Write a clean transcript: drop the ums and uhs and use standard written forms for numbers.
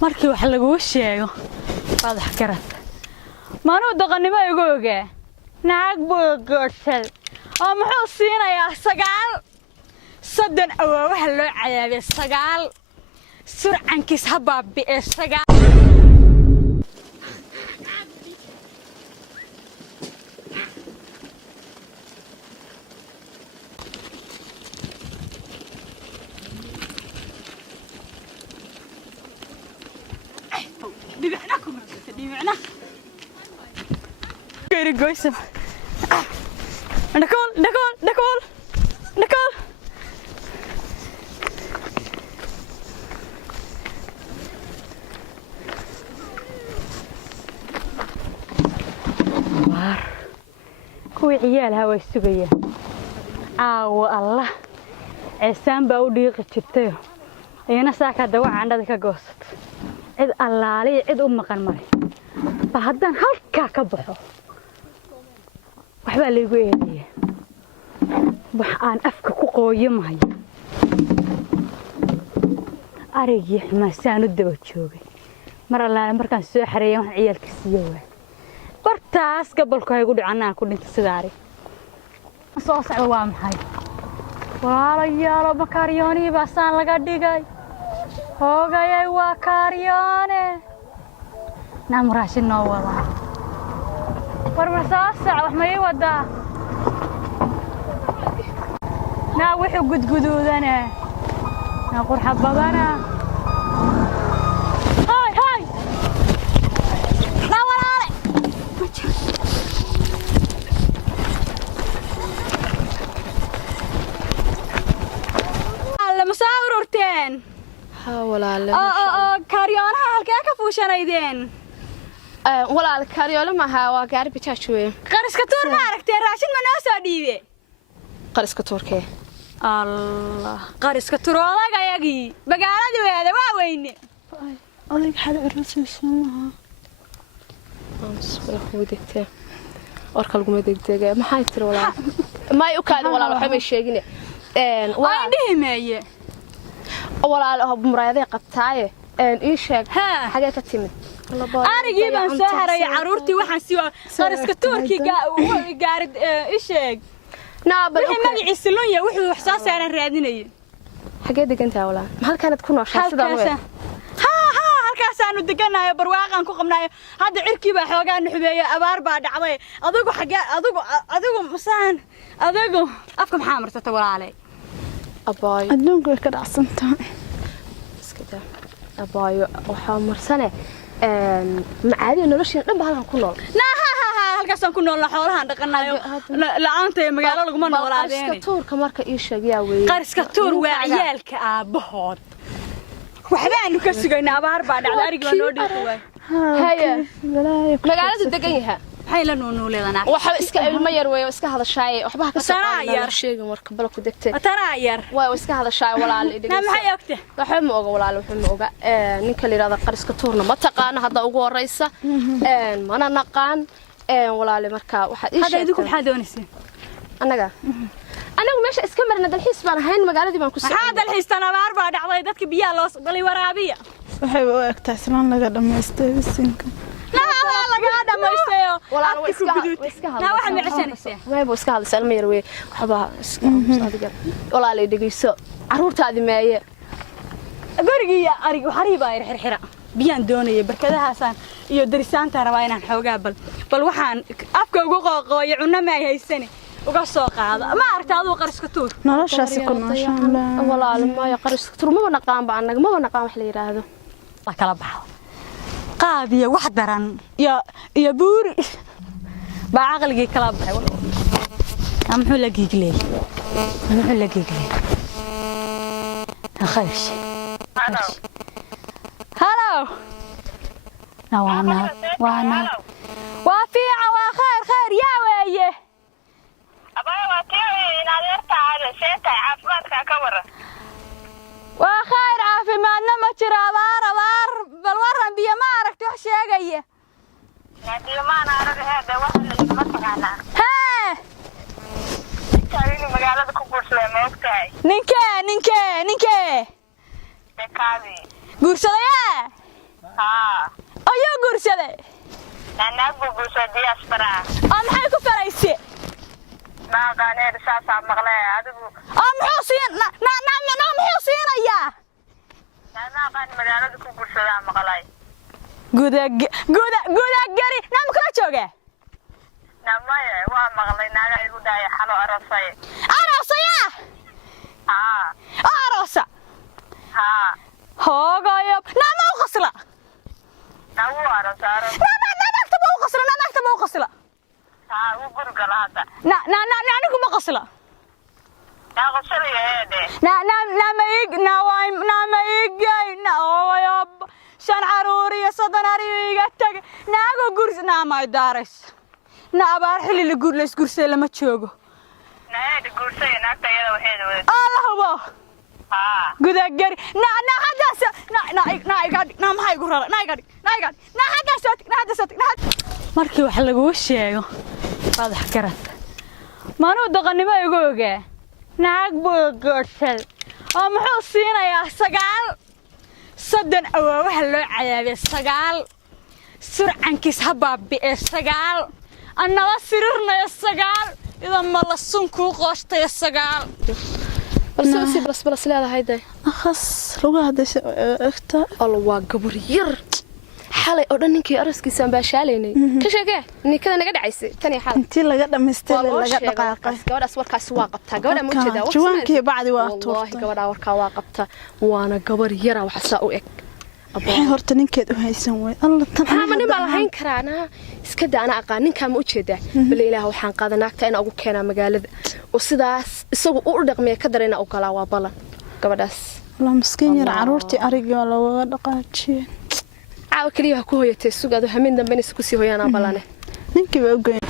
markii wax lagu sheego wadax garad maanu doqonnimo igu ogaa naag buu gooshay oo muxuu siinayaa 9 soddon awaawaha loo cadaabay 9 surcankiis habaabi ee 9 ديمعنا غير جويسم نكول وار كوي عيالها way sugayeen aaw Allah عسان baa u dhiiqi jirtay ayana saaka dawac andhada ka goosat cid allaali cid u maqan maray ba haddaan halka ka baxo waxba la igu eedeeyay wax aan afka ku qooyamahay arigii xamaasaan u daba joogay mar allaale markaan soo xareeyay wax ciyaalka siiyo way bartaas gabalku ay ugu dhacnaa ku dhinta sidaari soo socdo waa maxay walaalayaal makaariyoni baasaan laga dhigay hoogayay waa kaariyone namraashin noo wada warmarsaasa wax ma ii wadaa naa wuxuu gudguduudane naa qurxa badana hay naa walaale lama soo ururteen walaal kaariyoonaha halkee ka fuushanaydeen walaal kaariyoolo maaha waa gaari bajaaj weeye qariska tuur ma aragteen raashin ma noo soo dhiibe qariska tuurkee allah qariska turoolaga yagii magaalada weeda waa weyne oday xada irasaysanaa asbara ku degtay warka lagu degdegay maxay tir walaal may u kaadi walaal waxa may sheegine waa dhihimeeye walaal muraayade qabtaaye ii sheeg xagee ka timid arigii baan soo haray caruurtii waxaan si qariska tuurkii gaarid ii sheeg naabal wixii magaciisa lunya wuxuu wax soo saaran raadinayay xagee degantaa walaal ma halkaanad ku nooshaa sida weey halkaasaanu deganayo barwaaqan ku qabnaayo hadda cirkii baa xoogaa nuxbeeyo abaar baa dhacday adigu xagee adigu masaan adigu afka maxaa martay walaalay abaay adduunku way ka dhacsantahay iska daa abaayo waxa marsane macaadi noloshii dhan baa halkan ku nool halkaasaan ku noolna xoolahan dhaqanayo la'aanta magaalo lagu ma noolaadeen qariska tuurka marka ii sheegayaa weeye qariska tuur waa ciyaalka aabahood waxbaanu ka sugaynaa abaar baa dhacday ariga noo dhiiqay way haya magaalada degan yahay hay la nooleedanaa waxa iska ilmo yar weey iska hadashay waxba ka soo sheegin marka bal ku degtay taraa yar way iska hadashay walaal idin maxay ogtay waxa ma oga walaal waxa ma oga ninka la yiraahdo qariska tuurna ma taqaan hadda ugu horeysa mana naqaan walaal marka waxa ii sheegay hada idinku maxaa doonaysay anaga meesha iska marna dalxiis baan ahayn magaaladii baan ku soo maxaa dalxiistan abaar baa dhacday dadka biyaha loo galay waraabiya waxay u egtaa islaan laga dhameystay sinka لا laga dhamaystayo walaal way iska hadlaysaa waxa micsanaysaa way iska hadlaysaa ilmo yar way waxba iska adiga walaal ay dhageyso caruurtaadi meeye guriga ariga xariiba ay xirxira biyaan doonayay barkadahaasaan iyo darisaanta rabaa inaan xoogaa bal waxaan afka ugu qooqooyo cunno ma haysan uga soo qaado ma aragtaa qariska tuur noloshaas ku nooshaan walaal ma qariska tuur ma naqaan baa anaga ma naqaan wax la yiraahdo la kala baxo qaadiya wax daran iyo buuri baa aqalgii kala baxay muxuu la giiglay khaysh هلو وانا وفيعة وخير يا ويه أبايا واتيوي نادرت على سيتا عافماتك كورة وخير عافي ما نما جرى بار بالورن بيا ما عرفت وحش يا جايه نادي ما أنا أعرف هذا واحد اللي يتمسك عنها ها تعرفين مقالة كوكوس لما وقتها نينكي بكابي قرصة يا ها ayuu guursaday أنا أبو دياسبرا oo maxay ku faraysay ما قانير ساسا مغلي أدبو oo muxuu siinayaa أنا قان مدانة كوكوسا مغلي guda gari naam kala jooga نمايا ومغلي ناقا يقول داي حلو أرسي arosaya ها arosa ها hoogayo naama u qasla نو أرسي naagta u qasla ها وقرق هذا anigu ma qasla يا غسلي هيدي nama igay hoogayo shan caruuriya soddon ariga tag naago gurs naama idaaris na abaar xilli la isgursay lama joogo نهيدي قرسي ناكتا يدا وحيد ولد allah hubo ها guda gari hadaas maxay igu rara markii wax laguu sheego madax garad manuu doqonnimo igu ogaa naag buu goortay oo muxuu siinayaa 9 soddon awaawaha loo cadaabay 9 surcankiis ha baabi'e 9 annaba sirirnayo 9 idan ma la sun kuu qooshtay 9 بس لا هيدا أخص لغة هذا أكتر الله واقبر ير حالي أردن إنكي أرسكي سامباشاليني كشجع إني كذا نقدر عيسى تاني حال أنتي لقد مستل لقد دقائق قبل أسوار كسواقبتها قبل موجودة جوانكي بعد والله قبل أور كواقبتها وأنا قبر يرى وحساوئك waxay horta ninkeed u haysan way alla tan ma nima lahayn karaana iska daa ana aqaan ninka ma u jeeda bal ilaahay waxaan qaadanaagta in ugu keenaa magaalada oo sidaas isagu u dhaqmay ka dareena u kala waa balan gabadhaas la miskiin yar caruurtii ariga looga dhaqaajiyay caawa kaliya ku hooyatay sugaado hameen dambe inay ku sii hooyana balane ninkii waa u geeyay